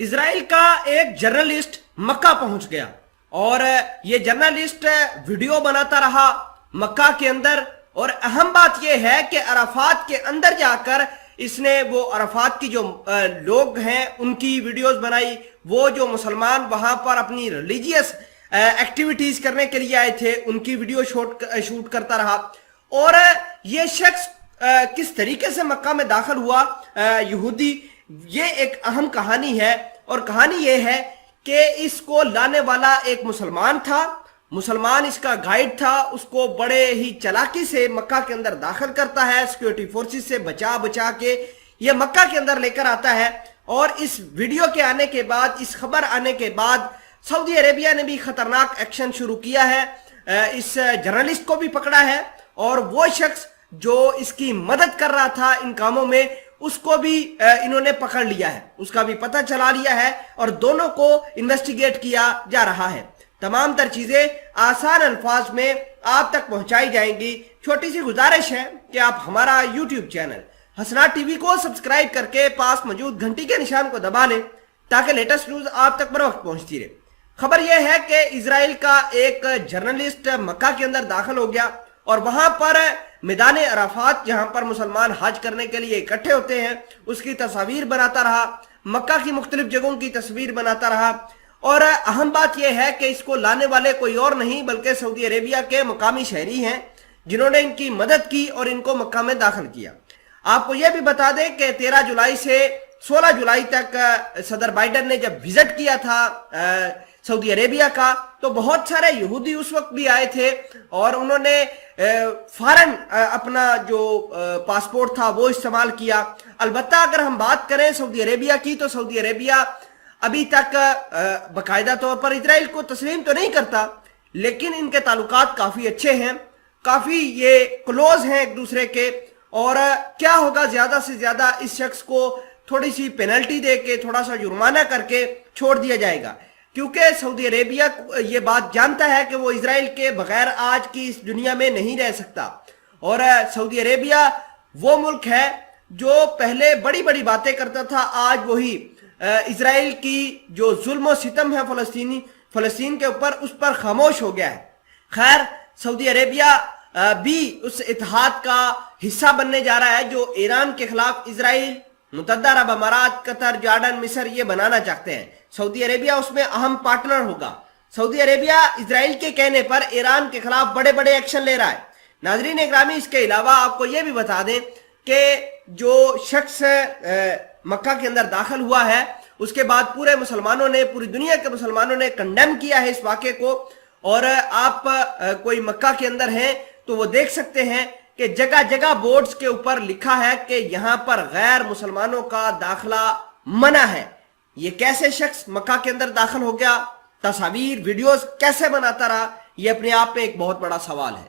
Israel का एक journalist मक्का पहुंच गया और ये जर्नलिस्ट वीडियो बनाता रहा मक्का के अंदर। और अहम बात यह है कि अराफात के अंदर जाकर इसने वो अराफात की जो लोग हैं उनकी वीडियोस बनाई। वो जो मुसलमान वहां पर अपनी रिलीजियस एक्टिविटीज करने के लिए आए थे उनकी वीडियो शूट करता रहा। और ये शख्स किस तरीके से मक्का में दाखिल हुआ यहूदी, ये एक अहम कहानी है। और कहानी ये है कि इसको लाने वाला एक मुसलमान था, मुसलमान इसका गाइड था। उसको बड़े ही चालाकी से मक्का के अंदर दाखिल करता है, सिक्योरिटी फोर्सेस से बचा बचा के ये मक्का के अंदर लेकर आता है। और इस वीडियो के आने के बाद, इस खबर आने के बाद सऊदी अरेबिया ने भी खतरनाक एक्शन शुरू किया है। इस जर्नलिस्ट को भी पकड़ा है और वो शख्स जो इसकी मदद कर रहा था इन कामों में उसको भी इन्होंने पकड़ लिया है, उसका भी पता चला लिया है और दोनों को इन्वेस्टिगेट किया जा रहा है। तमाम तर चीजें आसान अल्फाज में आप तक पहुंचाई जाएंगी। छोटी सी गुजारिश है कि आप हमारा यूट्यूब चैनल हसनात टीवी को सब्सक्राइब करके पास मौजूद घंटी के निशान को दबा लें ताकि लेटेस्ट न्यूज आप तक बर वक्त पहुंचती रहे। खबर यह है कि इजराइल का एक जर्नलिस्ट मक्का के अंदर दाखिल हो गया और वहां पर मैदान अराफात जहां पर मुसलमान हज करने के लिए इकट्ठे होते हैं उसकी तस्वीर बनाता रहा, मक्का की मुख्तलिफ जगहों की तस्वीर बनाता रहा। और अहम बात यह है कि इसको लाने वाले कोई और नहीं बल्कि सऊदी अरेबिया के मुकामी शहरी हैं जिन्होंने इनकी मदद की और इनको मक्का में दाखिल किया। आपको यह भी बता दें कि 13 जुलाई से 16 जुलाई तक सदर बाइडन ने जब विजिट किया था सऊदी अरेबिया का तो बहुत सारे यहूदी उस वक्त भी आए थे और उन्होंने फौरन अपना जो पासपोर्ट था वो इस्तेमाल किया। अलबत्ता अगर हम बात करें सऊदी अरेबिया की तो सऊदी अरेबिया अभी तक बाकायदा तौर पर इजराइल को तस्लीम तो नहीं करता, लेकिन इनके ताल्लुकात काफी अच्छे हैं, काफी ये क्लोज हैं एक दूसरे के। और क्या होगा, ज्यादा से ज्यादा इस शख्स को थोड़ी सी पेनल्टी दे के, थोड़ा सा जुर्माना करके छोड़ दिया जाएगा, क्योंकि सऊदी अरेबिया ये बात जानता है कि वो इजराइल के बगैर आज की इस दुनिया में नहीं रह सकता। और सऊदी अरेबिया वो मुल्क है जो पहले बड़ी बड़ी बातें करता था, आज वही इजराइल की जो जुल्म और सितम है फलस्तीन के ऊपर उस पर खामोश हो गया है। खैर, सऊदी अरेबिया भी उस इत्तेहाद का हिस्सा बनने जा रहा है जो ईरान के खिलाफ इजराइल, मुत्तहदा अरब अमारात, कतर, जॉर्डन, मिस्र ये बनाना चाहते हैं। सऊदी अरेबिया उसमें अहम पार्टनर होगा। सऊदी अरेबिया इजराइल के कहने पर ईरान के खिलाफ बड़े बड़े एक्शन ले रहा है। नाजरीन इकरामी, इसके अलावा आपको यह भी बता दें कि जो शख्स मक्का के अंदर दाखिल हुआ है उसके बाद पूरे मुसलमानों ने, पूरी दुनिया के मुसलमानों ने कंडेम किया है इस वाक़े को। और आप कोई मक्का के अंदर हैं तो वो देख सकते हैं कि जगह जगह बोर्ड्स के ऊपर लिखा है कि यहां पर गैर मुसलमानों का दाखिला मना है। ये कैसे शख्स मक्का के अंदर दाखिल हो गया, तस्वीर वीडियोस कैसे बनाता रहा, ये अपने आप में एक बहुत बड़ा सवाल है।